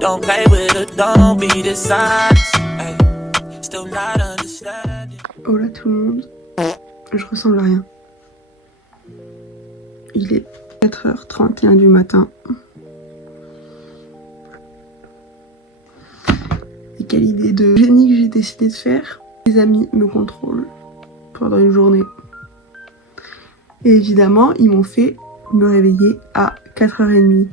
Don't play with it, don't be dishonest. Ay, still not understanding. Hola tout le monde, je ressemble à rien. Il est 4h31 du matin. Et quelle idée de génie que j'ai décidé de faire. Les amis me contrôlent pendant une journée. Et évidemment, ils m'ont fait me réveiller à 4h30.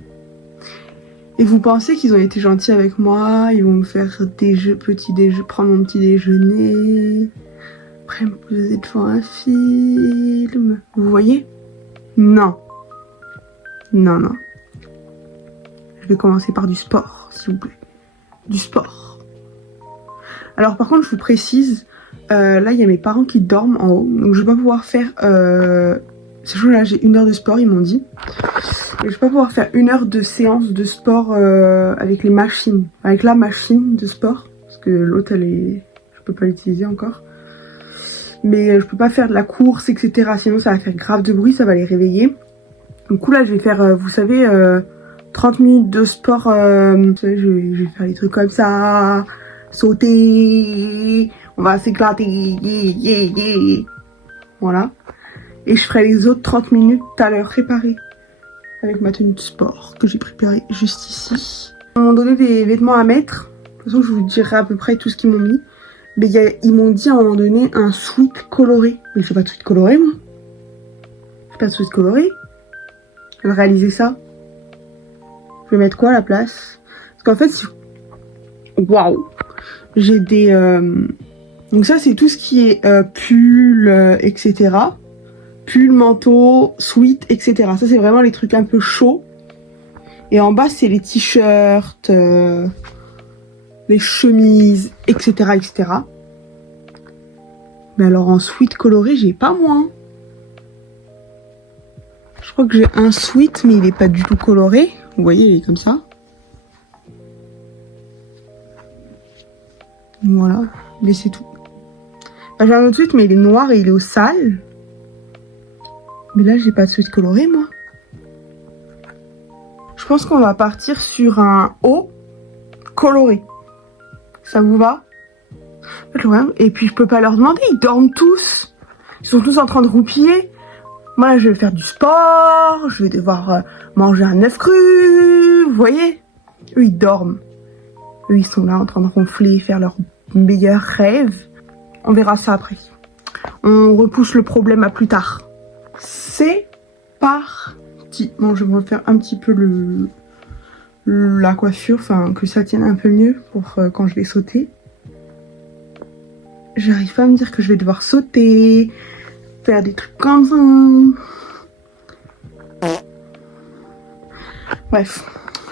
Et vous pensez qu'ils ont été gentils avec moi, ils vont me faire petit déjeuner, prendre mon petit déjeuner, après me poser devant un film. Vous voyez? Non. Non, non. Je vais commencer par du sport, s'il vous plaît. Du sport. Alors par contre, je vous précise, là il y a mes parents qui dorment en haut, donc je vais pas pouvoir faire... Ce jour-là, j'ai 1 heure de sport, ils m'ont dit. Et je vais pas pouvoir faire 1 heure de séance de sport avec les machines. Avec la machine de sport. Parce que l'autre, je peux pas l'utiliser encore. Mais je peux pas faire de la course, etc. Sinon, ça va faire grave de bruit, ça va les réveiller. Du coup, là, je vais faire, vous savez, 30 minutes de sport. Vous savez, je vais faire des trucs comme ça. Sauter. On va s'éclater. Yeah, yeah, yeah. Voilà. Et je ferai les autres 30 minutes tout à l'heure préparées avec ma tenue de sport que j'ai préparée juste ici. Ils m'ont donné des vêtements à mettre. De toute façon, je vous dirai à peu près tout ce qu'ils m'ont mis. Mais ils m'ont dit à un moment donné un sweat coloré. Mais j'ai pas de sweat coloré, moi. J'ai pas de sweat coloré. Je vais réaliser ça. Je vais mettre quoi à la place? Parce qu'en fait, waouh! J'ai des... Donc ça, c'est tout ce qui est pull, etc. Pull, manteau, sweat, etc. Ça, c'est vraiment les trucs un peu chauds. Et en bas, c'est les t-shirts, les chemises, etc., etc. Mais alors, en sweat coloré, j'ai pas moins. Je crois que j'ai un sweat, mais il est pas du tout coloré. Vous voyez, il est comme ça. Voilà, mais c'est tout. J'ai un autre sweat, mais il est noir et il est au sale. Mais là, j'ai pas de sweat coloré, moi. Je pense qu'on va partir sur un haut coloré. Ça vous va? Et puis, je peux pas leur demander. Ils dorment tous. Ils sont tous en train de roupiller. Moi, là, je vais faire du sport. Je vais devoir manger un œuf cru. Vous voyez? Eux, ils dorment. Eux, ils sont là en train de ronfler, faire leurs meilleurs rêves. On verra ça après. On repousse le problème à plus tard. C'est parti. Bon, je vais refaire un petit peu la coiffure, enfin que ça tienne un peu mieux pour quand je vais sauter. J'arrive pas à me dire que je vais devoir sauter, faire des trucs comme ça. Bref,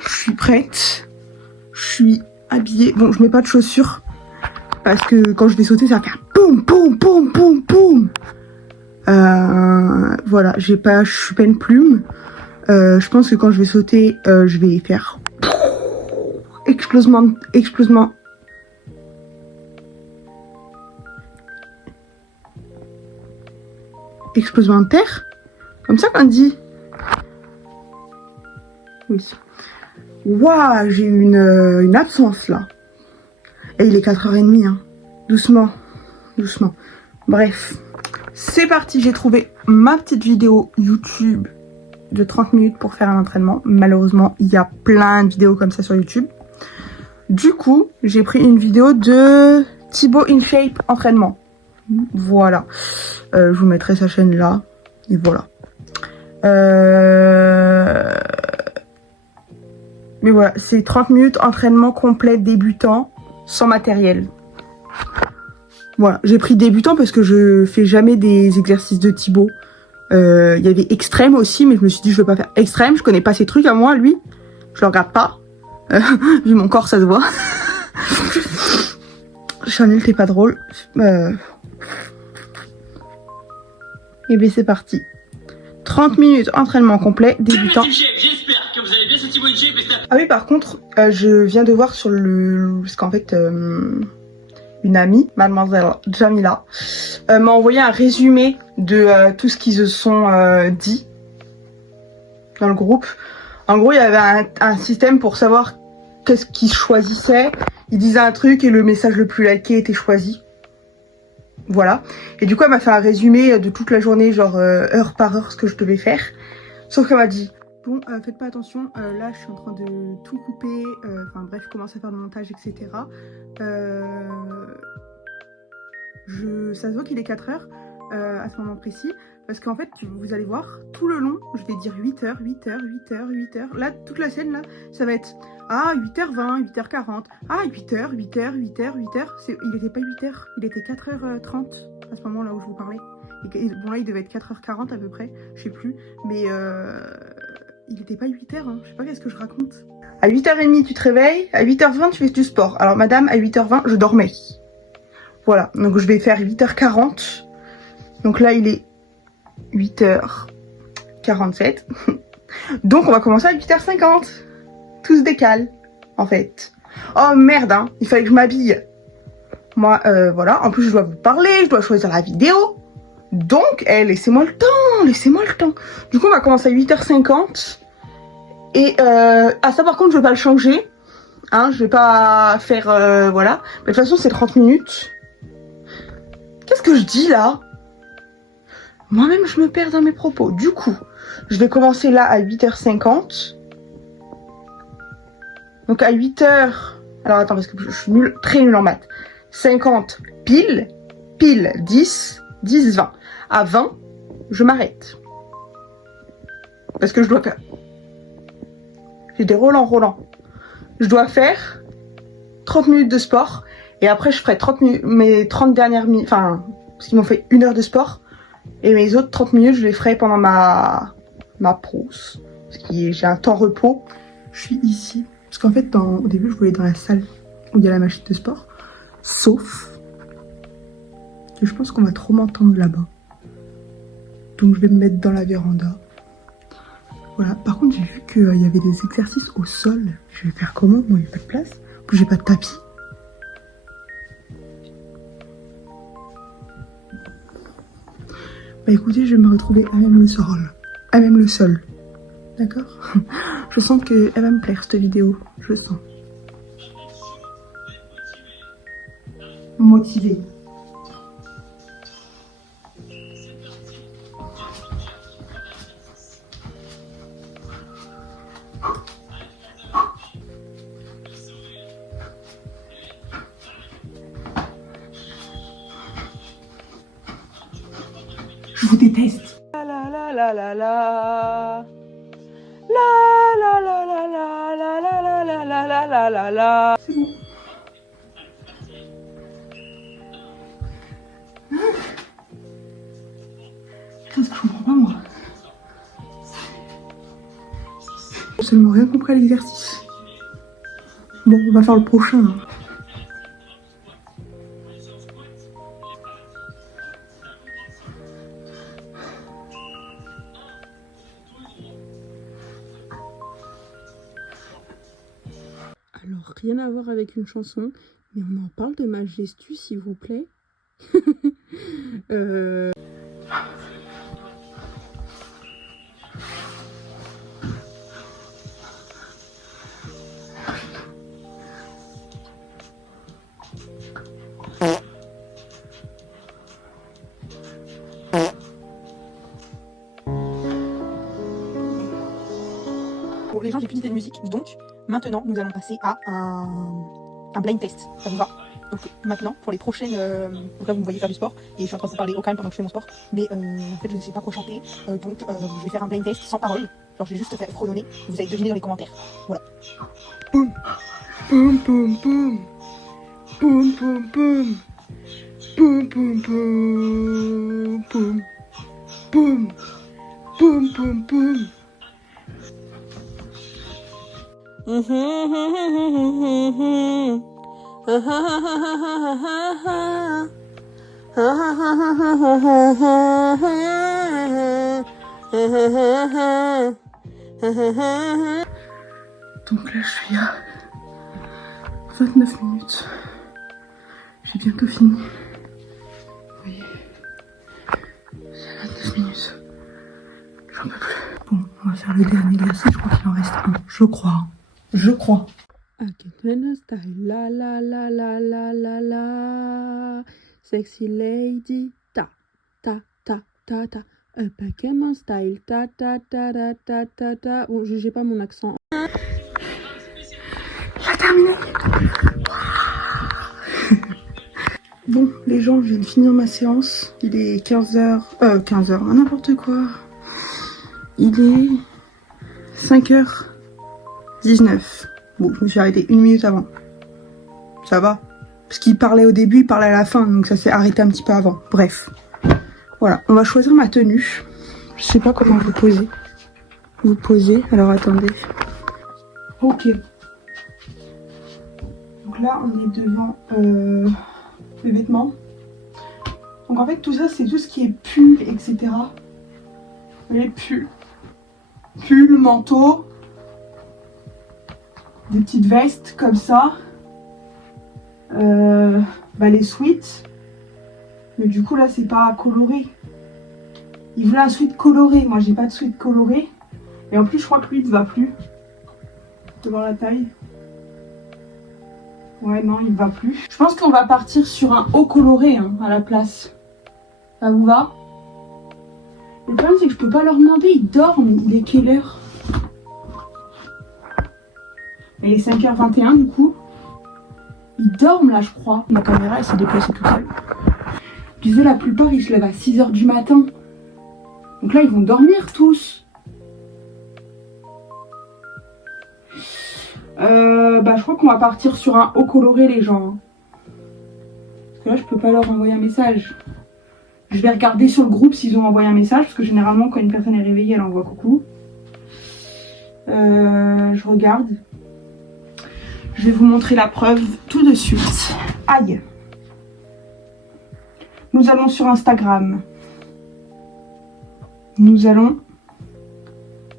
je suis prête. Je suis habillée. Bon, je mets pas de chaussures parce que quand je vais sauter, ça va faire boum, boum, boum, boum, boum. Voilà, je suis pas une plume. Je pense que quand je vais sauter, je vais faire explosement de terre. Comme ça qu'on dit. Oui. Waouh, j'ai eu une absence là. Et il est 4h30, hein. Doucement, doucement. Bref. C'est parti, j'ai trouvé ma petite vidéo YouTube de 30 minutes pour faire un entraînement. Malheureusement, il y a plein de vidéos comme ça sur YouTube. Du coup, j'ai pris une vidéo de Thibaut InShape entraînement. Voilà. Je vous mettrai sa chaîne là. Et voilà. Mais voilà, c'est 30 minutes entraînement complet débutant sans matériel. Voilà, j'ai pris débutant parce que je fais jamais des exercices de Thibaut. Il y avait extrême aussi, mais je me suis dit je veux pas faire extrême, je connais pas ses trucs à moi, lui. Je le regarde pas. Vu mon corps, ça se voit. Chanel, t'es pas drôle. Et bien c'est parti. 30 minutes entraînement complet, débutant. J'espère que vous allez bien, c'est Thibaut InShape. Ah oui, par contre, je viens de voir sur le... Parce qu'en fait... une amie, mademoiselle Jamila, m'a envoyé un résumé de tout ce qu'ils se sont dit. dans le groupe. En gros, il y avait un système pour savoir qu'est-ce qu'ils choisissaient. Ils disaient un truc et le message le plus liké était choisi. Voilà. Et du coup, elle m'a fait un résumé de toute la journée, genre heure par heure, ce que je devais faire. Sauf qu'elle m'a dit, bon, faites pas attention, là, je suis en train de tout couper. Enfin bref, je commence à faire le montage, etc. Ça se voit qu'il est 4 heures à ce moment précis. Parce qu'en fait, vous allez voir, tout le long, je vais dire 8h, 8h, 8h, 8h. Là, toute la scène, là, ça va être 8h20, 8h40, 8h, 8h, 8h, 8h. Il n'était pas 8h, il était 4h30 à ce moment-là où je vous parlais. Et bon, là, il devait être 4h40 à peu près, je sais plus. Mais il n'était pas 8h, hein. Je sais pas qu'est-ce que je raconte. À 8h30, tu te réveilles. À 8h20, tu fais du sport. Alors, madame, à 8h20, je dormais. Voilà, donc je vais faire 8h40. Donc là, il est 8h47. Donc on va commencer à 8h50. Tout se décale, en fait. Oh merde, hein, il fallait que je m'habille. Moi, voilà, en plus je dois vous parler, je dois choisir la vidéo. Donc, laissez-moi le temps, laissez-moi le temps. Du coup, on va commencer à 8h50. Et ça par contre, je vais pas le changer. Hein, je vais pas faire, voilà. Mais de toute façon, c'est 30 minutes. Qu'est-ce que je dis là ? Moi-même, je me perds dans mes propos. Du coup, je vais commencer là à 8h50. Donc à 8h... Alors attends, parce que je suis très nulle en maths. 50 pile, 10, 10, 20. À 20, je m'arrête. Parce que je dois... J'ai des Roland. Je dois faire 30 minutes de sport. Et après, je ferai 30 minutes, mes 30 dernières minutes... Enfin, parce qu'ils m'ont fait 1 heure de sport. Et mes autres 30 minutes, je les ferai pendant ma pause. Parce que j'ai un temps repos. Je suis ici. Parce qu'en fait, au début, je voulais être dans la salle où il y a la machine de sport. Sauf que je pense qu'on va trop m'entendre là-bas. Donc, je vais me mettre dans la véranda. Voilà. Par contre, j'ai vu qu'il y avait des exercices au sol. Je vais faire comment? Moi, il n'y a pas de place. En plus, j'ai pas de tapis. Bah écoutez, je vais me retrouver à même le sol. À même le sol. D'accord? Je sens qu'elle va me plaire, cette vidéo. Je le sens. Motivée. Je vous déteste. La la la la la la. La la la la la la la la la la la la la. C'est bon. Qu'est-ce que je comprends pas moi? J'ai absolument rien compris à l'exercice. Bon, on va faire le prochain. Hein. Alors, rien à voir avec une chanson, mais on en parle de ma gestu, s'il vous plaît. Bon, les gens, j'ai plus d'idée de musique, donc maintenant nous allons passer à un blind test. Ça vous va? Donc maintenant, pour les prochaines... donc là vous me voyez faire du sport, et je suis en train de vous parler au calme pendant que je fais mon sport, mais en fait je ne sais pas quoi chanter, donc je vais faire un blind test sans parole. Genre je vais juste faire fredonner, vous allez deviner dans les commentaires. Voilà. Boum, boum, boum, boum, boum, boum, boum, boum, boum, boum, boum, boum, boum, boum, boum. Donc là je suis à 29 minutes. J'ai bientôt fini. Vous voyez, c'est 29 minutes. Je J'en peux plus. Bon, on va faire le dernier glacé, je crois qu'il en reste un. Je crois. I can style, la la la la la la la. Sexy lady, ta ta ta ta ta. Un Pokémon style, ta ta ta ta ta ta ta. Bon, jugez pas mon accent. J'ai terminé. Bon, les gens, je viens de finir ma séance. Il est 15h. 15h, n'importe quoi. Il est 5h19. Bon, je me suis arrêtée 1 minute avant. Ça va. Parce qu'il parlait au début, il parlait à la fin, donc ça s'est arrêté un petit peu avant. Bref. Voilà, on va choisir ma tenue. Je sais pas comment vous poser. Vous posez, alors attendez. Ok. Donc là, on est devant les vêtements. Donc en fait, tout ça, c'est tout ce qui est pull, etc. Les pulls. Pull, manteau. Des petites vestes comme ça. Les sweats. Mais du coup là c'est pas coloré. Il voulait un sweat coloré. Moi j'ai pas de sweat coloré. Et en plus je crois que lui il ne va plus. De voir la taille. Ouais non il ne va plus. Je pense qu'on va partir sur un haut coloré hein, à la place. Ça vous va? Le problème c'est que je peux pas leur demander. Ils dorment. Il est quelle heure? Il est 5h21 du coup. Ils dorment là je crois. Ma caméra elle s'est déplacée toute seule. Je disais la plupart ils se lèvent à 6h du matin. Donc là ils vont dormir tous. Je crois qu'on va partir sur un haut coloré les gens. Parce que là je peux pas leur envoyer un message. Je vais regarder sur le groupe s'ils ont envoyé un message. Parce que généralement quand une personne est réveillée elle envoie coucou. Je regarde. Je vais vous montrer la preuve tout de suite. Aïe. Nous allons sur Instagram. Nous allons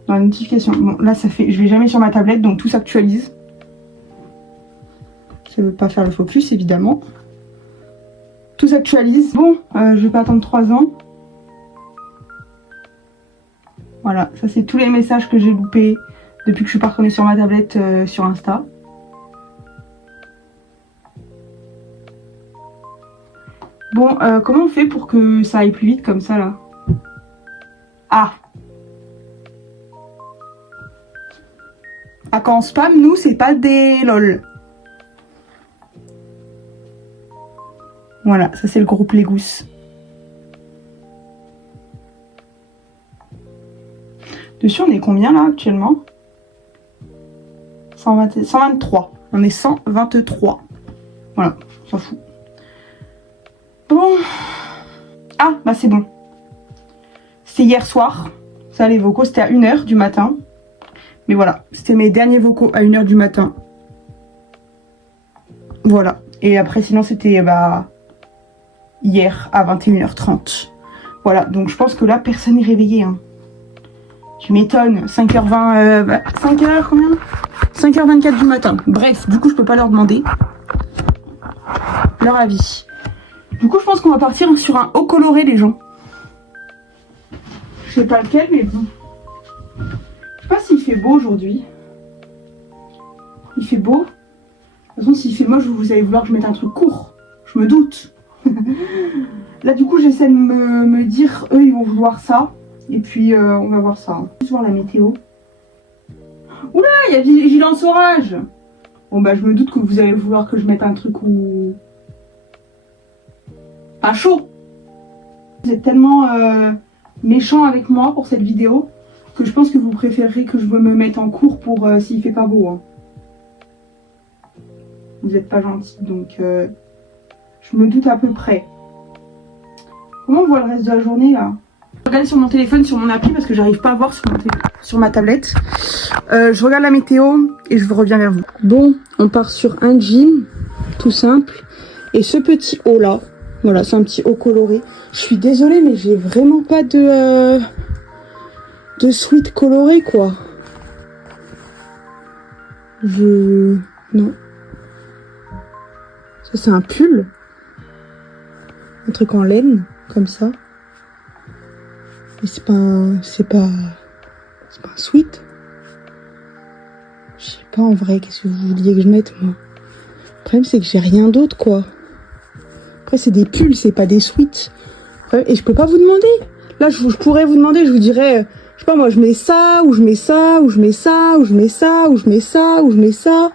dans la notification. Bon, là, ça fait... Je vais jamais sur ma tablette, donc tout s'actualise. Ça veut pas faire le focus, évidemment. Tout s'actualise. Bon, je vais pas attendre 3 ans. Voilà, ça c'est tous les messages que j'ai loupés depuis que je suis pas retournée sur ma tablette sur Insta. Bon, comment on fait pour que ça aille plus vite comme ça, là? Ah! Ah, quand on spam, nous, c'est pas des lol. Voilà, ça c'est le groupe Les Gousses. Dessus, on est combien, là, actuellement? 123. On est 123. Voilà, on s'en fout. Bon. Ah, bah c'est bon. C'est hier soir. Ça, les vocaux, c'était à 1h du matin. Mais voilà, c'était mes derniers vocaux à 1h du matin. Voilà. Et après, sinon, c'était hier à 21h30. Voilà, donc je pense que là, personne n'est réveillé. Hein. Tu m'étonnes. 5h20... 5h combien? 5h24 du matin. Bref, du coup, je peux pas leur demander leur avis. Du coup, je pense qu'on va partir sur un haut coloré, les gens. Je sais pas lequel, mais bon. Je sais pas s'il fait beau aujourd'hui. Il fait beau. De toute façon, s'il fait moche, vous allez vouloir que je mette un truc court. Je me doute. Là, du coup, j'essaie de me dire, eux, ils vont vouloir ça. Et puis, on va voir ça. On va voir la météo. Oula, il y a vigilance orage. Bon, bah, je me doute que vous allez vouloir que je mette un truc où... Pas chaud. Vous êtes tellement méchant avec moi pour cette vidéo que je pense que vous préférerez que je me mette en cours pour s'il fait pas beau. Hein. Vous êtes pas gentil, donc je me doute à peu près. Comment on voit le reste de la journée là? Je regarde sur mon téléphone, sur mon appli parce que j'arrive pas à voir sur ma tablette. Je regarde la météo et je vous reviens vers vous. Bon, on part sur un jean, tout simple. Et ce petit haut là. Voilà, c'est un petit haut coloré. Je suis désolée, mais j'ai vraiment pas de sweat coloré, quoi. Non. Ça, c'est un pull. Un truc en laine, comme ça. Mais c'est pas un sweat. Je sais pas en vrai, qu'est-ce que vous vouliez que je mette moi. Le problème c'est que j'ai rien d'autre quoi. Après c'est des pulls, c'est pas des sweats. Et je peux pas vous demander. Là je pourrais vous demander, je vous dirais, je sais pas moi, je mets ça, ou je mets ça, ou je mets ça, ou je mets ça, ou je mets ça, ou je mets ça.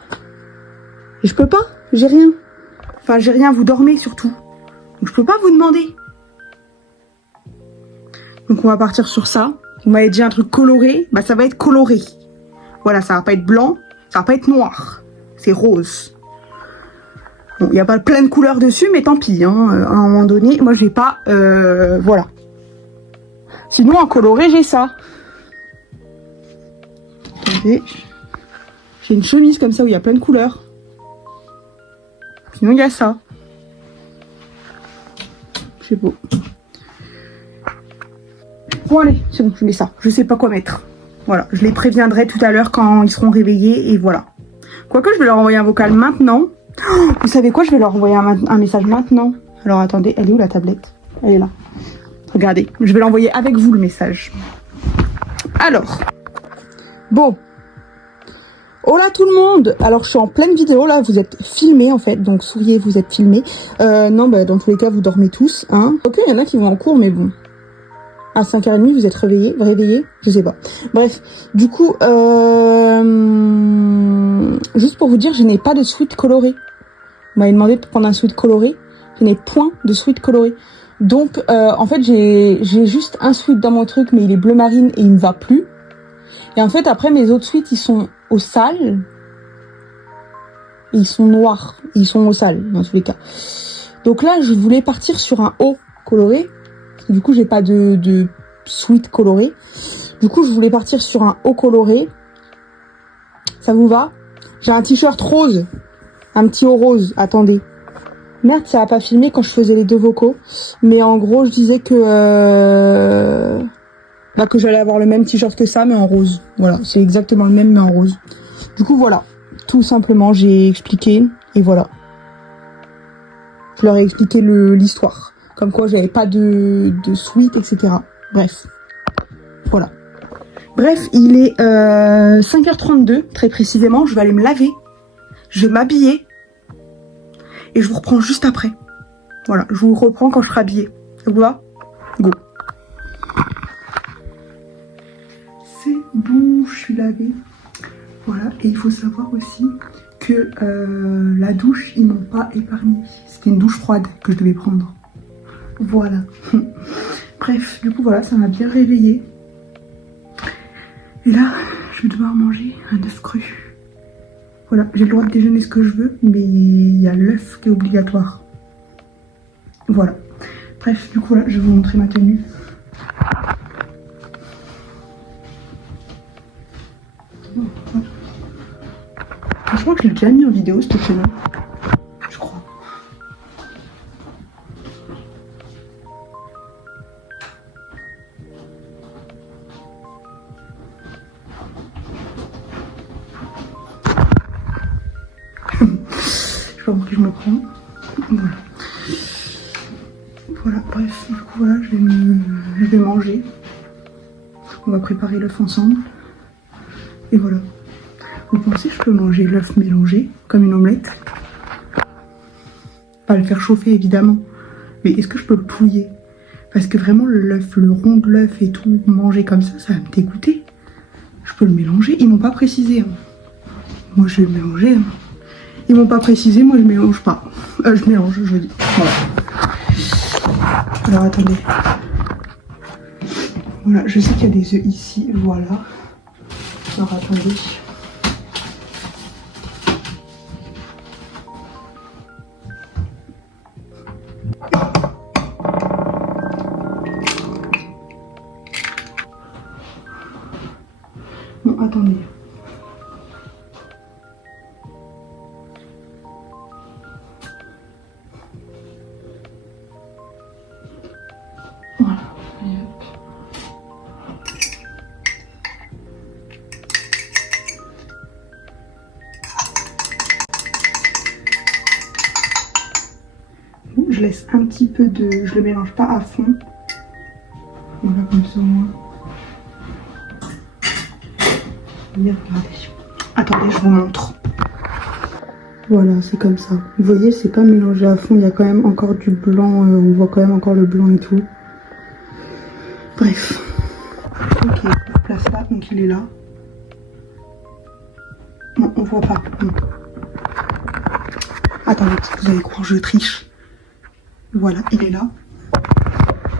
Et je peux pas, j'ai rien. Enfin j'ai rien, vous dormez surtout. Donc je peux pas vous demander. Donc on va partir sur ça. Vous m'avez dit un truc coloré, bah ça va être coloré. Voilà, ça va pas être blanc, ça va pas être noir. C'est rose. Bon, il n'y a pas plein de couleurs dessus, mais tant pis. Hein. À un moment donné, moi je vais pas... voilà. Sinon en coloré, j'ai ça. Attendez. J'ai une chemise comme ça où il y a plein de couleurs. Sinon il y a ça. C'est beau. Bon allez, c'est bon, je mets ça. Je sais pas quoi mettre. Voilà, je les préviendrai tout à l'heure quand ils seront réveillés et voilà. Quoique je vais leur envoyer un vocal maintenant. Oh, vous savez quoi, je vais leur envoyer un message maintenant. Alors attendez, elle est où la tablette? Elle est là. Regardez, je vais l'envoyer avec vous le message. Alors, bon. Hola tout le monde. Alors je suis en pleine vidéo là, vous êtes filmés en fait, donc souriez, vous êtes filmés. Non, bah dans tous les cas vous dormez tous, hein. Ok, il y en a qui vont en cours, mais bon. À 5h30, vous êtes réveillés, je sais pas. Bref, du coup, juste pour vous dire, je n'ai pas de sweat coloré. Vous m'avez demandé de prendre un sweat coloré. Je n'ai point de sweat coloré. Donc, en fait, j'ai juste un sweat dans mon truc, mais il est bleu marine et il me va plus. Et en fait, après, mes autres sweats, ils sont au sale. Et ils sont noirs. Ils sont au sale, dans tous les cas. Donc là, je voulais partir sur un haut coloré. Du coup, j'ai pas de sweat coloré. Du coup, je voulais partir sur un haut coloré. Ça vous va? J'ai un t-shirt rose. Un petit haut rose. Attendez. Merde, ça a pas filmé quand je faisais les deux vocaux. Mais en gros, je disais que que j'allais avoir le même t-shirt que ça, mais en rose. Voilà, c'est exactement le même, mais en rose. Du coup, voilà. Tout simplement, j'ai expliqué. Et voilà. Je leur ai expliqué l'histoire. Comme quoi j'avais pas de sweat, etc. Bref. Voilà. Bref, il est 5h32, très précisément. Je vais aller me laver. Je vais m'habiller. Et je vous reprends juste après. Voilà, je vous reprends quand je serai habillée. Ça vous va? Go. C'est bon, je suis lavée. Voilà, et il faut savoir aussi que la douche, ils m'ont pas épargné. C'était une douche froide que je devais prendre. Voilà. Bref, du coup voilà, ça m'a bien réveillée. Et là, je vais devoir manger un œuf cru. Voilà, j'ai le droit de déjeuner ce que je veux, mais il y a l'œuf qui est obligatoire. Voilà. Bref, du coup là, je vais vous montrer ma tenue. Je crois que je l'ai déjà mis en vidéo cette tenue. Je crois. Je sais pas pour qui je me prends. Voilà. Voilà, bref, du coup voilà, je vais manger. On va préparer l'œuf ensemble. Et voilà. Vous pensez que je peux manger l'œuf mélangé comme une omelette? Pas le faire chauffer évidemment. Mais est-ce que je peux le pouiller? Parce que vraiment l'œuf, le rond de l'œuf et tout, manger comme ça va me dégoûter. Je peux le mélanger, ils m'ont pas précisé. Hein. Moi je vais le mélanger. Hein. Ils m'ont pas précisé, moi je mélange pas. Je mélange, je dis. Voilà. Alors attendez. Voilà, je sais qu'il y a des œufs ici, voilà. Alors attendez. Bon, attendez. Voilà. Et hop. Bon, je laisse un petit peu de... Je le mélange pas à fond. Voilà, comme ça au moins. Et regardez. Attendez, je vous montre. Voilà, c'est comme ça. Vous voyez, c'est pas mélangé à fond. Il y a quand même encore du blanc. On voit quand même encore le blanc et tout. Bref. Ok, je place là. Donc il est là. Non, on voit pas. Non. Attendez, vous allez croire je triche. Voilà, il est là.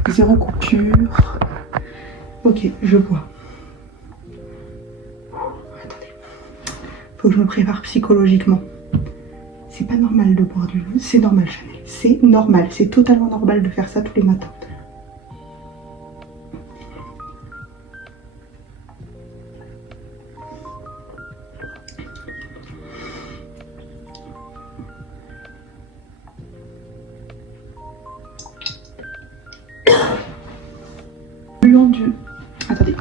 Zéro coupure. Ok, je vois. Attendez. Faut que je me prépare psychologiquement. C'est pas normal de boire du vin. C'est normal, Chanel. C'est normal. C'est totalement normal de faire ça tous les matins. Attendez.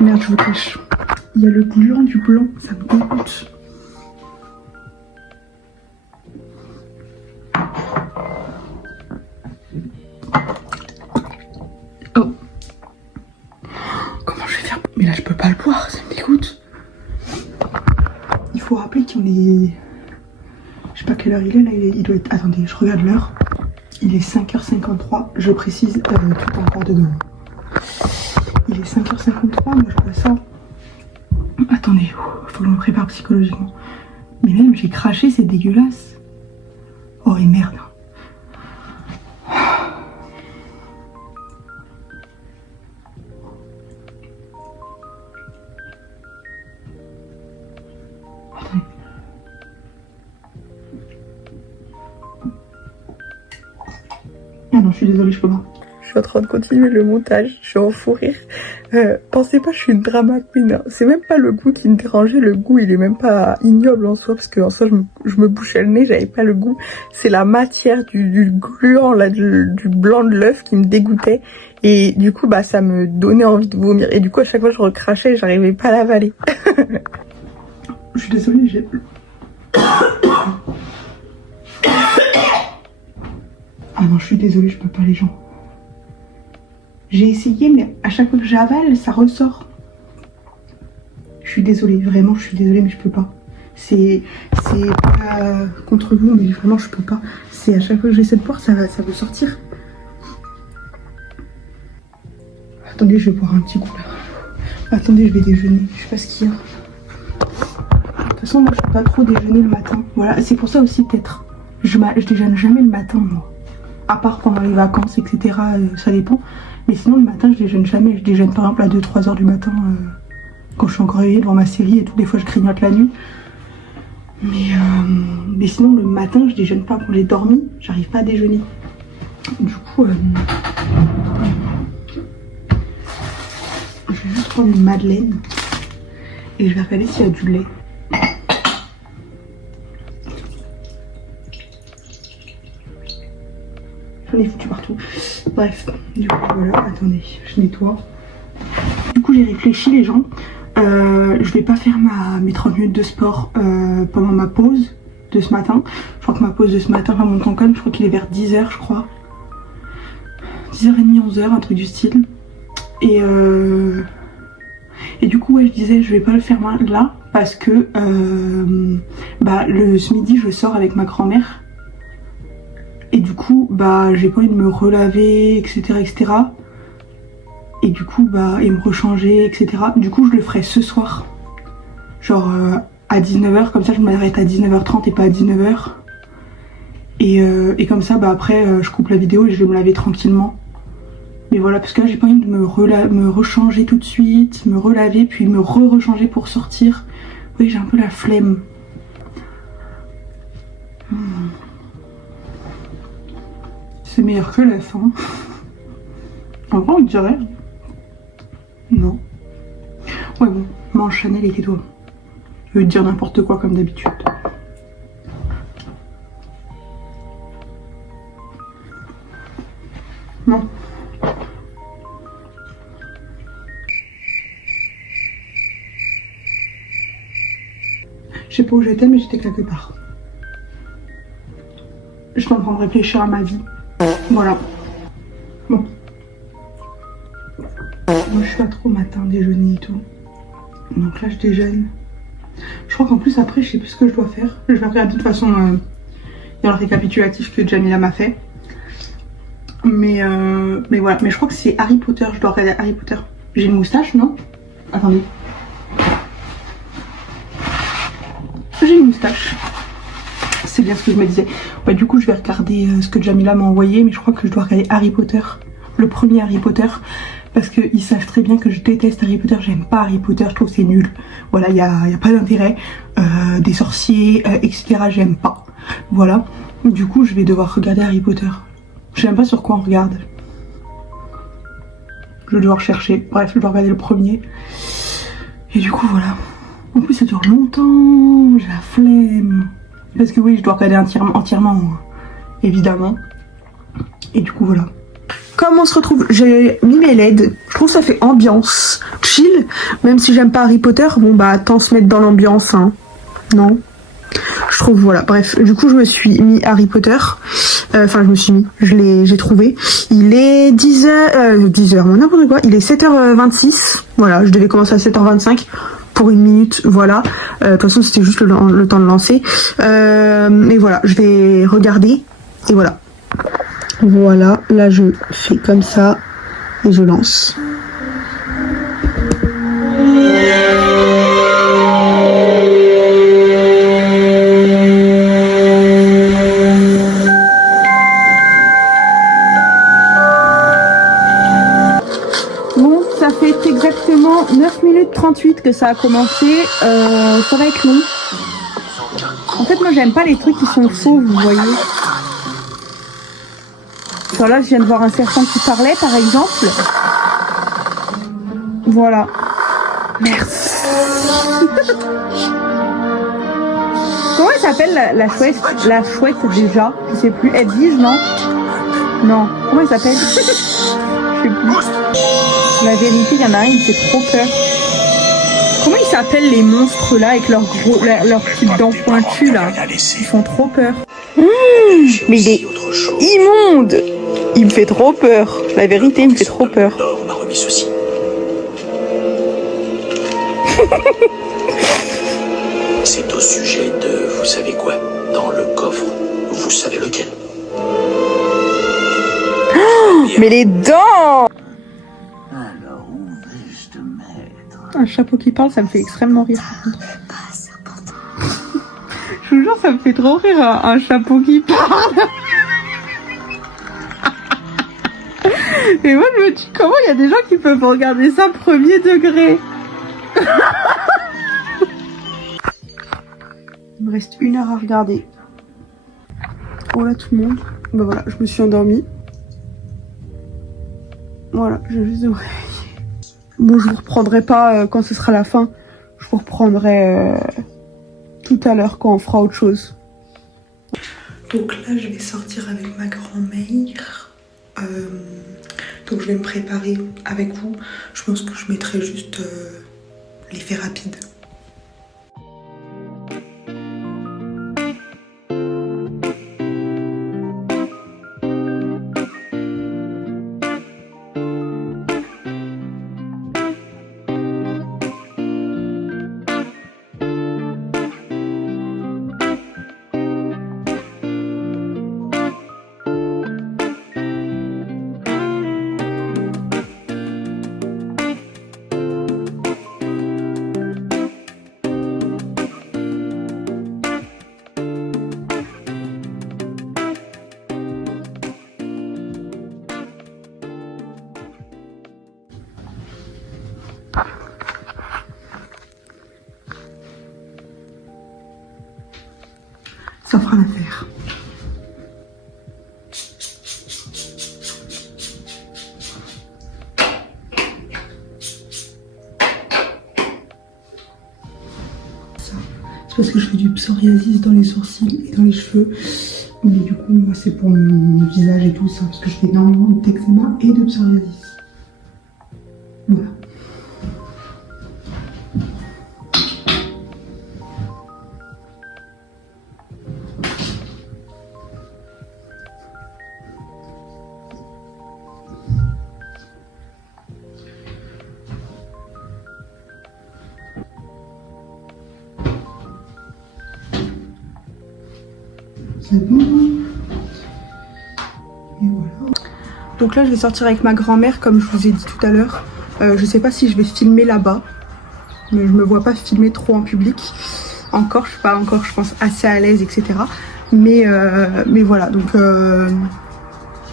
Merde, je vous cache. Il y a le gluant du blanc, ça me dégoûte. Oh. Comment je vais faire? Mais là, je peux pas le boire, ça me dégoûte. Il faut rappeler qu'on est... Je sais pas quelle heure il est, là, il doit être... Attendez, je regarde l'heure. Il est 5h53, je précise, tout est encore dedans. Il est 5h53, moi je vois ça. Attendez, faut que je me prépare psychologiquement. Mais même, j'ai craché, c'est dégueulasse. Oh et merde. Attendez. Ah non, je suis désolée, je peux pas. Je suis en train de continuer le montage, je suis en fou rire. Pensez pas, je suis une drama queen. Hein. C'est même pas le goût qui me dérangeait, le goût il est même pas ignoble en soi, parce que en soi je me bouchais le nez, j'avais pas le goût. C'est la matière du gluant, là, du blanc de l'œuf qui me dégoûtait. Et du coup, bah ça me donnait envie de vomir. Et du coup, à chaque fois je recrachais, j'arrivais pas à l'avaler. Je suis désolée, j'ai... Ah non, je suis désolée, je peux pas les gens. J'ai essayé, mais à chaque fois que j'avale, ça ressort. Je suis désolée, vraiment, je suis désolée, mais je peux pas. C'est pas contre vous, mais vraiment, je peux pas. C'est à chaque fois que j'essaie de boire, ça veut sortir. Attendez, je vais boire un petit coup là. Attendez, je vais déjeuner. Je sais pas ce qu'il y a. De toute façon, moi, je peux pas trop déjeuner le matin. Voilà, c'est pour ça aussi, peut-être. Je déjeune jamais le matin, moi. À part pendant les vacances, etc. Ça dépend. Mais sinon, le matin, je déjeune jamais. Je déjeune par exemple à 2-3 heures du matin quand je suis encore réveillée devant ma série et tout. Des fois, je grignote la nuit. Mais sinon, le matin, je déjeune pas. Quand j'ai dormi, j'arrive pas à déjeuner. Du coup, je vais juste prendre une madeleine et je vais regarder s'il y a du lait. J'en ai foutu partout. Bref, du coup voilà, attendez, je nettoie. Du coup j'ai réfléchi les gens. Je vais pas faire mes 30 minutes de sport pendant ma pause de ce matin. Je crois que ma pause de ce matin va monter en calme, je crois qu'il est vers 10h je crois. 10h30, 11h, un truc du style. Et du coup ouais je disais je vais pas le faire là parce que ce midi je sors avec ma grand-mère. Et du coup, bah, j'ai pas envie de me relaver, etc., etc. Et du coup, bah, et me rechanger, etc. Du coup, je le ferai ce soir. Genre, à 19h, comme ça, je m'arrête à 19h30 et pas à 19h. Et comme ça, bah, après, je coupe la vidéo et je vais me laver tranquillement. Mais voilà, parce que là, j'ai pas envie de me rechanger tout de suite, me relaver, puis me rechanger pour sortir. Oui, j'ai un peu la flemme. C'est meilleur que la fin. En vrai, on dirait. Non. Ouais, bon, mange Chanel et tais-toi. Je veux te dire n'importe quoi comme d'habitude. Non. Je sais pas où j'étais, mais j'étais quelque part. Je suis en train de réfléchir à ma vie. Voilà. Bon. Moi je suis pas trop matin déjeuner et tout. Donc là je déjeune. Je crois qu'en plus après je sais plus ce que je dois faire. Je vais regarder de toute façon dans le récapitulatif que Jamila m'a fait. Mais voilà, mais je crois que c'est Harry Potter, je dois regarder Harry Potter. J'ai une moustache, non? Attendez. J'ai une moustache. C'est bien ce que je me disais. Ouais, du coup je vais regarder ce que Jamila m'a envoyé, mais je crois que je dois regarder Harry Potter. Le premier Harry Potter. Parce qu'ils savent très bien que je déteste Harry Potter, j'aime pas Harry Potter, je trouve que c'est nul. Voilà, y a pas d'intérêt. Des sorciers, etc. j'aime pas. Voilà. Du coup je vais devoir regarder Harry Potter. Je sais même pas sur quoi on regarde. Je vais devoir chercher. Bref, je dois regarder le premier. Et du coup voilà. En plus ça dure longtemps, j'ai la flemme. Parce que oui, je dois regarder entièrement, évidemment. Et du coup voilà. Comme on se retrouve, j'ai mis mes LED, je trouve que ça fait ambiance, chill, même si j'aime pas Harry Potter, bon bah tant se mettre dans l'ambiance, hein, non? Je trouve, voilà, bref, du coup je me suis mis Harry Potter, enfin je me suis mis, j'ai trouvé, il est 10h, bon n'importe quoi, il est 7h26, voilà, je devais commencer à 7h25, pour une minute, voilà, de toute façon c'était juste le temps de lancer, et voilà, je vais regarder, et voilà. Voilà, là je fais comme ça et je lance. Bon, ça fait exactement 9 minutes 38 que ça a commencé. Ça va être long. En fait, moi j'aime pas les trucs qui sont faux, vous voyez. Voilà, je viens de voir un serpent qui parlait, par exemple. Voilà. Merci. Comment elle s'appelle la chouette? La chouette déjà. Je sais plus. Edwige, non? Non. Comment elle s'appelle? Je sais plus. La vérité, il y en a un, il me fait trop peur. Comment ils s'appellent les monstres là avec leurs petites dents pointues là? Ils font trop peur. Mais il est immonde. Il me fait trop peur. La vérité, il me fait trop peur. On m'a remis ceci. C'est au sujet de vous savez quoi dans le coffre. Vous savez lequel. Mais les dents! Alors, où vais-je te mettre? Un chapeau qui parle, ça me fait extrêmement rire. Je vous jure, ça me fait trop rire un chapeau qui parle. Et moi je me dis comment il y a des gens qui peuvent regarder ça premier degré. Il me reste 1 heure à regarder. Voilà tout le monde. Bah voilà, je me suis endormie. Voilà, j'ai juste de me réveiller. Bon, je vous reprendrai pas quand ce sera la fin. Je vous reprendrai tout à l'heure quand on fera autre chose. Donc là, je vais sortir avec ma grand-mère. Donc je vais me préparer avec vous. Je pense que je mettrai juste l'effet rapide. Ça fera l'affaire. C'est parce que je fais du psoriasis dans les sourcils et dans les cheveux. Mais du coup, moi, c'est pour mon visage et tout ça. Parce que je fais énormément d'eczéma et de psoriasis. Voilà. C'est bon. Et voilà. Donc là, je vais sortir avec ma grand-mère, comme je vous ai dit tout à l'heure. Je sais pas si je vais filmer là-bas, mais je me vois pas filmer trop en public. Encore, je suis pas encore, je pense, assez à l'aise, etc. Mais voilà, donc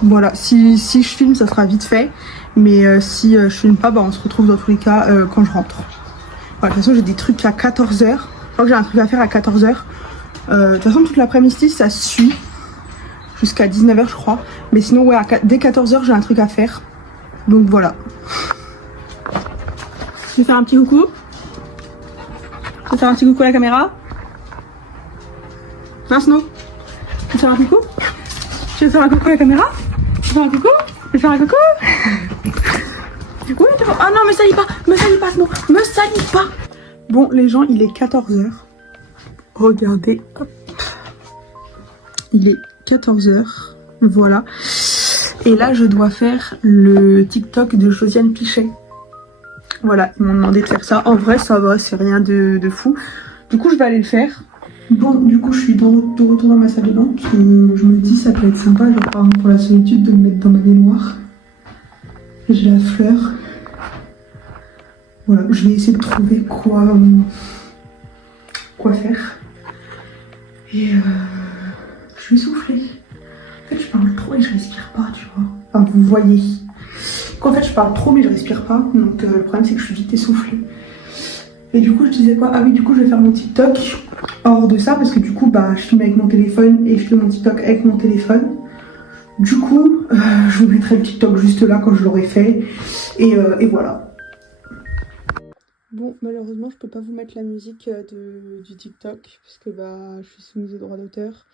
voilà, si je filme, ça sera vite fait. Mais si je filme pas, bah, on se retrouve dans tous les cas quand je rentre. Voilà, de toute façon, j'ai des trucs à 14h. Je crois que j'ai un truc à faire à 14h. De toute façon, toute l'après-midi, ça suit. Jusqu'à 19h, je crois. Mais sinon, ouais, dès 14h, j'ai un truc à faire. Donc voilà. Je vais faire un petit coucou. Je vais faire un petit coucou à la caméra. Hein, Snow? Je vais faire un coucou. Je vais faire un coucou à la caméra. Je vais faire un coucou. Je vais faire un coucou. Oui, oh non, me salis pas. Me salis pas, Snow. Me salis pas. Bon, les gens, il est 14h. Regardez. Hop. Il est 14h. Voilà. Et là, je dois faire le TikTok de Josiane Pichet. Voilà, ils m'ont demandé de faire ça. En vrai, ça va, c'est rien de fou. Du coup, je vais aller le faire. Bon, du coup, je suis de retour dans ma salle de bain. Je me dis, ça peut être sympa, genre, par exemple, pour la solitude, de me mettre dans ma baignoire. J'ai la fleur. Voilà, je vais essayer de trouver quoi faire. Et je vais souffler. En fait, je parle trop et je respire pas, tu vois. Enfin, vous voyez. En fait, je parle trop mais je respire pas. Donc, le problème, c'est que je suis vite essoufflée. Et du coup, je disais quoi? Ah oui, du coup, je vais faire mon TikTok hors de ça parce que du coup, bah, je filme avec mon téléphone et je fais mon TikTok avec mon téléphone. Du coup, je vous mettrai le TikTok juste là quand je l'aurai fait. Et voilà. Bon, malheureusement, je peux pas vous mettre la musique du TikTok parce que bah, je suis soumise aux droits d'auteur.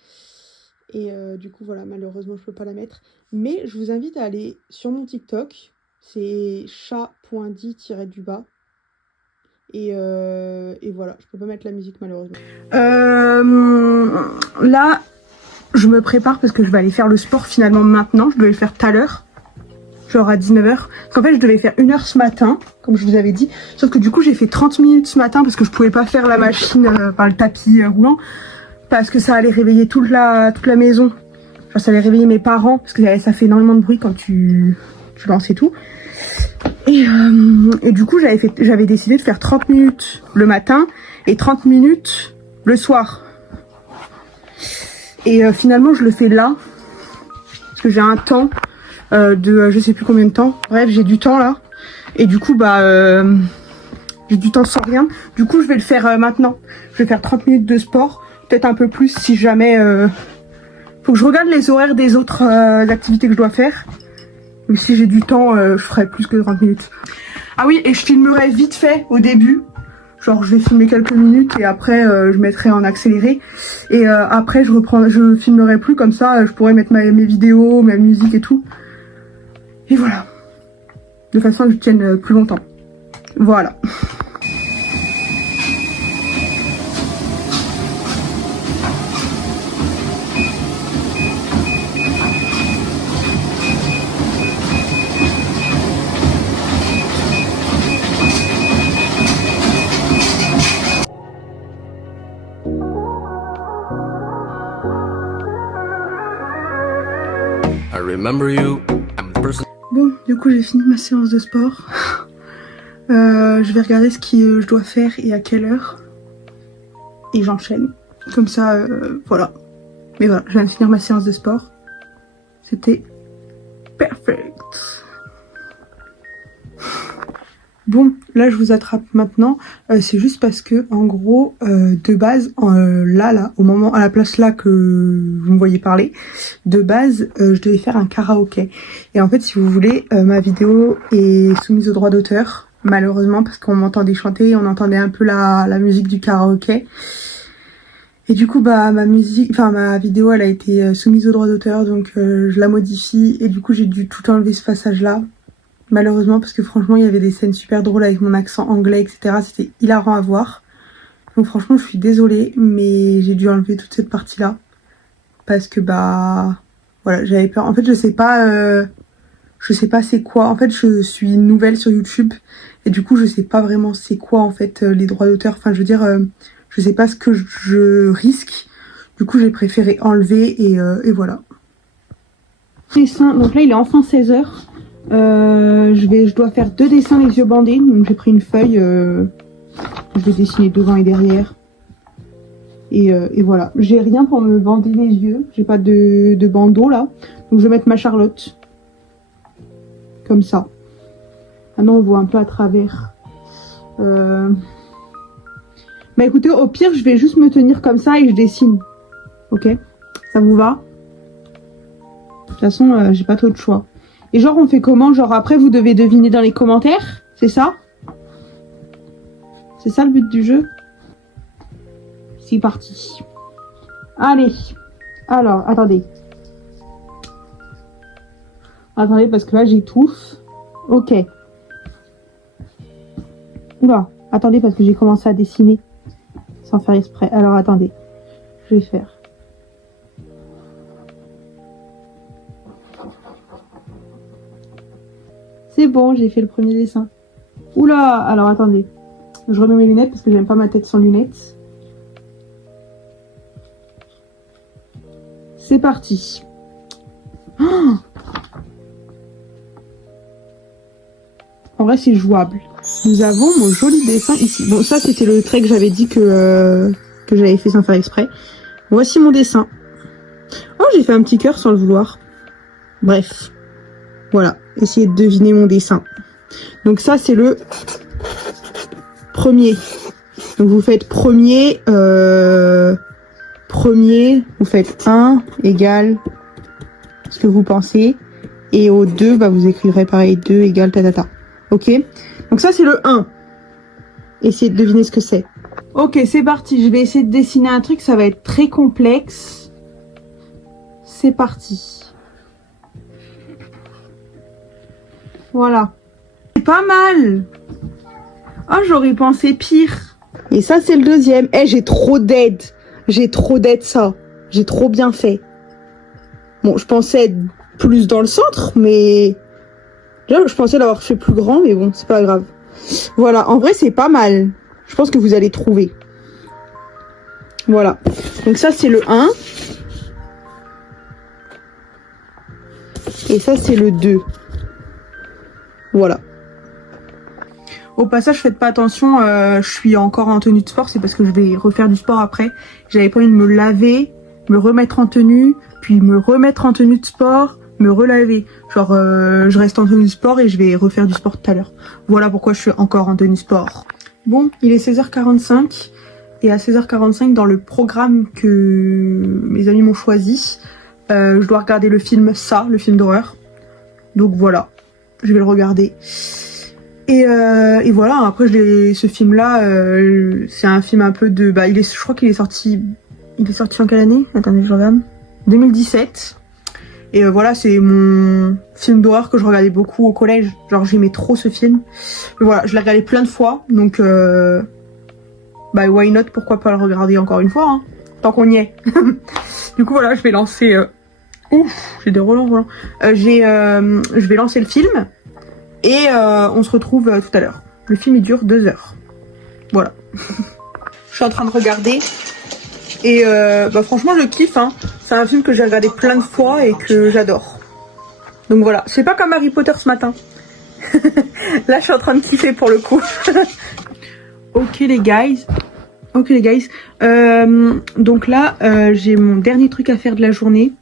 Et du coup, voilà, malheureusement, je peux pas la mettre. Mais je vous invite à aller sur mon TikTok. C'est chat.dit-du-bas. Et voilà, je peux pas mettre la musique malheureusement. Là, je me prépare parce que je vais aller faire le sport finalement maintenant. Je devais le faire tout à l'heure, genre à 19h. Parce qu'en fait, je devais faire 1h ce matin, comme je vous avais dit. Sauf que du coup, j'ai fait 30 minutes ce matin parce que je pouvais pas faire la machine par le tapis roulant. Parce que ça allait réveiller toute la maison. Genre, ça allait réveiller mes parents parce que ça fait énormément de bruit quand tu lances et tout. Et du coup, j'avais décidé de faire 30 minutes le matin et 30 minutes le soir. Et finalement, je le fais là. Parce que j'ai un temps de je sais plus combien de temps. Bref, j'ai du temps là. Et du coup, bah, j'ai du temps sans rien. Du coup, je vais le faire maintenant. Je vais faire 30 minutes de sport. Peut-être un peu plus si jamais... Faut que je regarde les horaires des autres activités que je dois faire. Mais si j'ai du temps, je ferai plus que 30 minutes. Ah oui, et je filmerai vite fait au début. Genre, je vais filmer quelques minutes et après, je mettrai en accéléré. Et après, je filmerai plus comme ça. Je pourrai mettre mes vidéos, ma musique et tout. Et voilà. De façon à ce que je tienne plus longtemps. Voilà. Bon, du coup j'ai fini ma séance de sport. Je vais regarder ce que je dois faire et à quelle heure. Et j'enchaîne. Comme ça, voilà. Mais voilà, je viens de finir ma séance de sport. C'était perfect. Bon, là je vous attrape maintenant. C'est juste parce que en gros, de base, là, au moment, à la place là que vous me voyez parler, de base, je devais faire un karaoké. Et en fait, si vous voulez, ma vidéo est soumise aux droits d'auteur, malheureusement, parce qu'on m'entendait chanter, et on entendait un peu la musique du karaoké. Et du coup, bah ma vidéo, elle a été soumise aux droits d'auteur, donc je la modifie. Et du coup, j'ai dû tout enlever ce passage-là. Malheureusement, parce que franchement, il y avait des scènes super drôles avec mon accent anglais, etc. C'était hilarant à voir. Donc franchement, je suis désolée, mais j'ai dû enlever toute cette partie-là. Parce que, bah... Voilà, j'avais peur. En fait, je sais pas c'est quoi. En fait, je suis nouvelle sur YouTube. Et du coup, je sais pas vraiment c'est quoi, en fait, les droits d'auteur. Enfin, je veux dire, je sais pas ce que je risque. Du coup, j'ai préféré enlever et voilà. Dessin, donc là, il est enfin 16h. Je dois faire 2 dessins les yeux bandés. Donc j'ai pris une feuille. Je vais dessiner devant et derrière. Et voilà. J'ai rien pour me bander les yeux. J'ai pas de bandeau là. Donc je vais mettre ma Charlotte. Comme ça. Maintenant on voit un peu à travers. Bah écoutez, au pire, je vais juste me tenir comme ça et je dessine. Ok? Ça vous va? De toute façon, j'ai pas trop de choix. Et genre, on fait comment? Genre, après, vous devez deviner dans les commentaires? C'est ça? C'est ça le but du jeu? C'est parti. Allez. Alors, attendez. Attendez, parce que là, j'étouffe. Ok. Oula. Attendez, parce que j'ai commencé à dessiner. Sans faire exprès. Alors, attendez. Je vais faire. C'est bon, j'ai fait le premier dessin. Oula, alors attendez. Je remets mes lunettes parce que j'aime pas ma tête sans lunettes. C'est parti. Oh, en vrai, c'est jouable. Nous avons mon joli dessin ici. Bon, ça, c'était le trait que j'avais dit que j'avais fait sans faire exprès. Voici mon dessin. Oh, j'ai fait un petit cœur sans le vouloir. Bref. Voilà. Essayez de deviner mon dessin. Donc ça, c'est le premier. Donc vous faites premier, vous faites 1 égale ce que vous pensez. Et au 2, bah, vous écrivrez pareil, 2 égale ta. Ok? Donc ça, c'est le 1. Essayez de deviner ce que c'est. Ok, c'est parti. Je vais essayer de dessiner un truc. Ça va être très complexe. C'est parti. Voilà. C'est pas mal. Oh, j'aurais pensé pire. Et ça, c'est le deuxième. Eh, j'ai trop d'aide. J'ai trop d'aide, ça. J'ai trop bien fait. Bon, je pensais être plus dans le centre, mais... Là, je pensais l'avoir fait plus grand, mais bon, c'est pas grave. Voilà, en vrai, c'est pas mal. Je pense que vous allez trouver. Voilà. Donc ça, c'est le 1. Et ça, c'est le 2. Voilà. Au passage, faites pas attention, je suis encore en tenue de sport, c'est parce que je vais refaire du sport après. J'avais pas envie de me laver, me remettre en tenue, puis me remettre en tenue de sport, me relaver. Genre, je reste en tenue de sport et je vais refaire du sport tout à l'heure. Voilà pourquoi je suis encore en tenue de sport. Bon, il est 16h45 et à 16h45, dans le programme que mes amis m'ont choisi, je dois regarder le film Ça, le film d'horreur. Donc voilà, je vais le regarder. Et voilà, après ce film-là, c'est un film un peu de... Bah, je crois qu'il est sorti... Il est sorti en quelle année? Attendez, je regarde. 2017. Et voilà, c'est mon film d'horreur que je regardais beaucoup au collège. Genre, j'aimais trop ce film. Mais voilà, je l'ai regardé plein de fois. Donc, bah, why not? Pourquoi pas le regarder encore une fois, hein, tant qu'on y est. Du coup, voilà, je vais lancer... Ouf, j'ai des relents. Je vais lancer le film. Et on se retrouve tout à l'heure. Le film, il dure 2 heures. Voilà. Je suis en train de regarder. Et bah, franchement, je kiffe. Hein. C'est un film que j'ai regardé plein de fois et que j'adore. Donc voilà. C'est pas comme Harry Potter ce matin. Là, je suis en train de kiffer pour le coup. Ok les guys. Donc là, j'ai mon dernier truc à faire de la journée.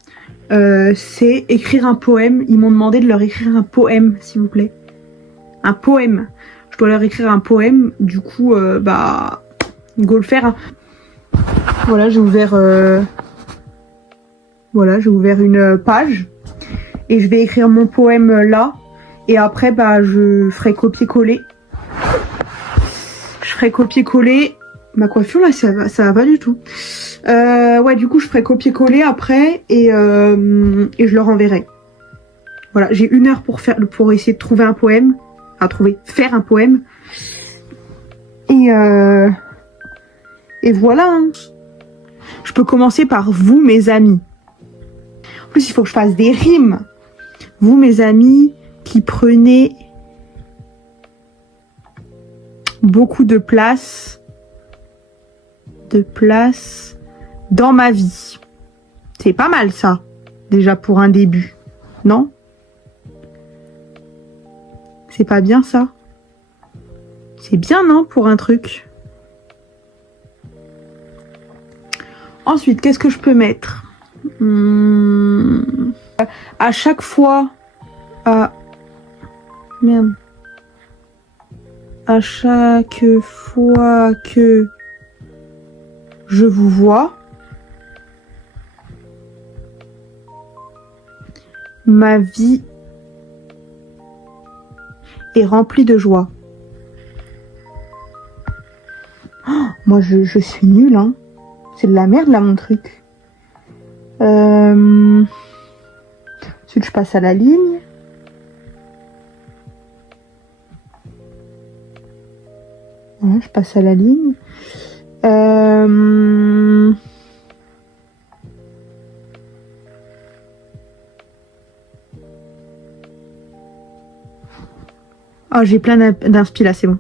C'est écrire un poème. Ils m'ont demandé de leur écrire un poème, s'il vous plaît. Un poème. Je dois leur écrire un poème. Du coup, bah, go le faire. Hein. Voilà, j'ai ouvert une page. Et je vais écrire mon poème là. Et après, bah, je ferai copier-coller. Ma coiffure là, ça va pas du tout. Ouais, du coup, je ferai copier-coller après et je leur enverrai. Voilà, j'ai 1 heure pour essayer de trouver un poème. Faire un poème. Et voilà. Hein. Je peux commencer par vous, mes amis. En plus, il faut que je fasse des rimes. Vous, mes amis, qui prenez beaucoup de place dans ma vie. C'est pas mal ça, déjà pour un début, non? C'est pas bien ça? C'est bien, non, pour un truc? Ensuite, qu'est-ce que je peux mettre? À chaque fois... Merde. À chaque fois que je vous vois, ma vie est remplie de joie. Oh, moi, je suis nulle, hein. C'est de la merde, là, mon truc. Ensuite, je passe à la ligne. Voilà, je passe à la ligne. Oh, j'ai plein d'inspi là, c'est bon.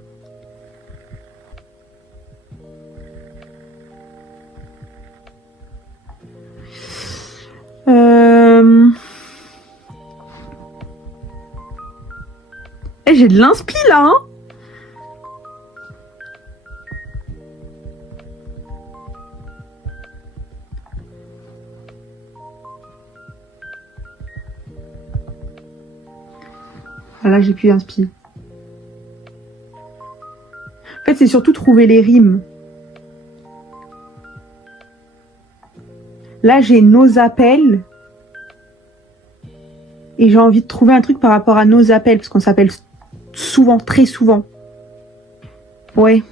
Eh, j'ai de l'inspi là, hein. Ah, là, j'ai plus d'inspi. En fait, c'est surtout trouver les rimes. Là, j'ai nos appels. Et j'ai envie de trouver un truc par rapport à nos appels, parce qu'on s'appelle souvent, très souvent. Ouais.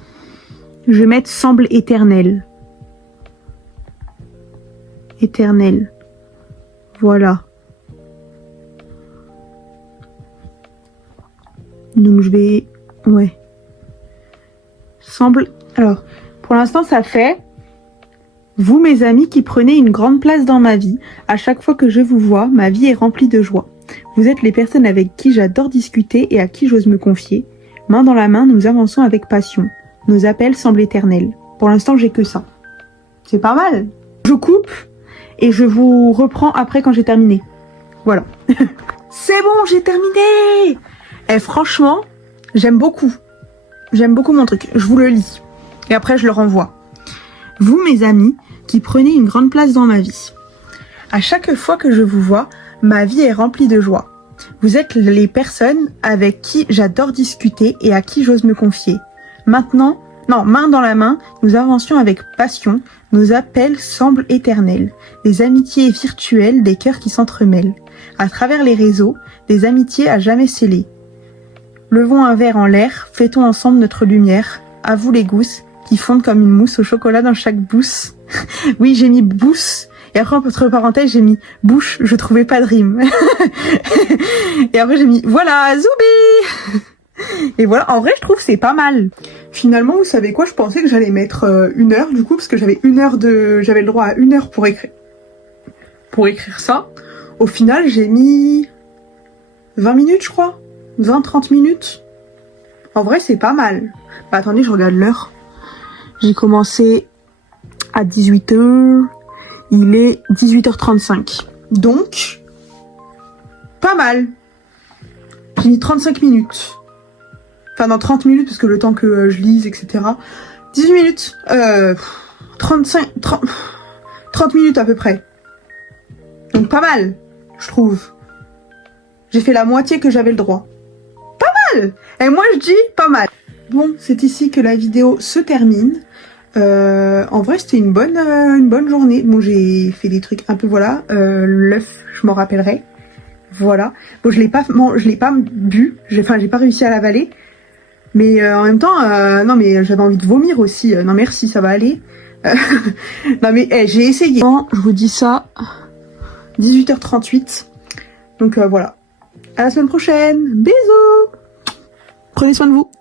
Je vais mettre semble éternel. Éternel. Voilà. Donc je vais... Ouais. Semble... Alors, pour l'instant, ça fait... Vous, mes amis, qui prenez une grande place dans ma vie. À chaque fois que je vous vois, ma vie est remplie de joie. Vous êtes les personnes avec qui j'adore discuter et à qui j'ose me confier. Main dans la main, nous avançons avec passion. Nos appels semblent éternels. Pour l'instant, j'ai que ça. C'est pas mal. Je coupe et je vous reprends après quand j'ai terminé. Voilà. C'est bon, j'ai terminé. Et franchement, j'aime beaucoup. J'aime beaucoup mon truc. Je vous le lis. Et après, je le renvoie. Vous, mes amis, qui prenez une grande place dans ma vie. À chaque fois que je vous vois, ma vie est remplie de joie. Vous êtes les personnes avec qui j'adore discuter et à qui j'ose me confier. Maintenant, main dans la main, nous avancions avec passion. Nos appels semblent éternels. Des amitiés virtuelles, des cœurs qui s'entremêlent. À travers les réseaux, des amitiés à jamais scellées. Levons un verre en l'air, fêtons ensemble notre lumière. À vous les gousses, qui fondent comme une mousse au chocolat dans chaque bousse. Oui, j'ai mis bousse. Et après, entre parenthèses, j'ai mis bouche, je trouvais pas de rime. Et après, j'ai mis voilà, Zoubi. Et voilà, en vrai, je trouve que c'est pas mal. Finalement, vous savez quoi, je pensais que j'allais mettre 1 heure, du coup, parce que j'avais le droit à 1 heure pour écrire ça. Au final, j'ai mis 20 minutes, je crois. 20-30 minutes. En vrai, c'est pas mal. Bah, attendez, je regarde l'heure. J'ai commencé à 18h. Il est 18h35. Donc, pas mal. J'ai mis 35 minutes. Enfin, dans 30 minutes, parce que le temps que je lise, etc. 18 minutes. 30 minutes à peu près. Donc, pas mal, je trouve. J'ai fait la moitié que j'avais le droit. Pas mal. Et moi, je dis pas mal. Bon, c'est ici que la vidéo se termine. En vrai, c'était une bonne journée. Bon, j'ai fait des trucs un peu, voilà. L'œuf, je m'en rappellerai. Voilà. Bon, je l'ai pas bu. J'ai pas réussi à l'avaler. Mais en même temps, non, mais j'avais envie de vomir aussi. Non, merci, ça va aller. Non, mais j'ai essayé. Bon, je vous dis ça. 18h38. Donc voilà. À la semaine prochaine. Bisous. Prenez soin de vous.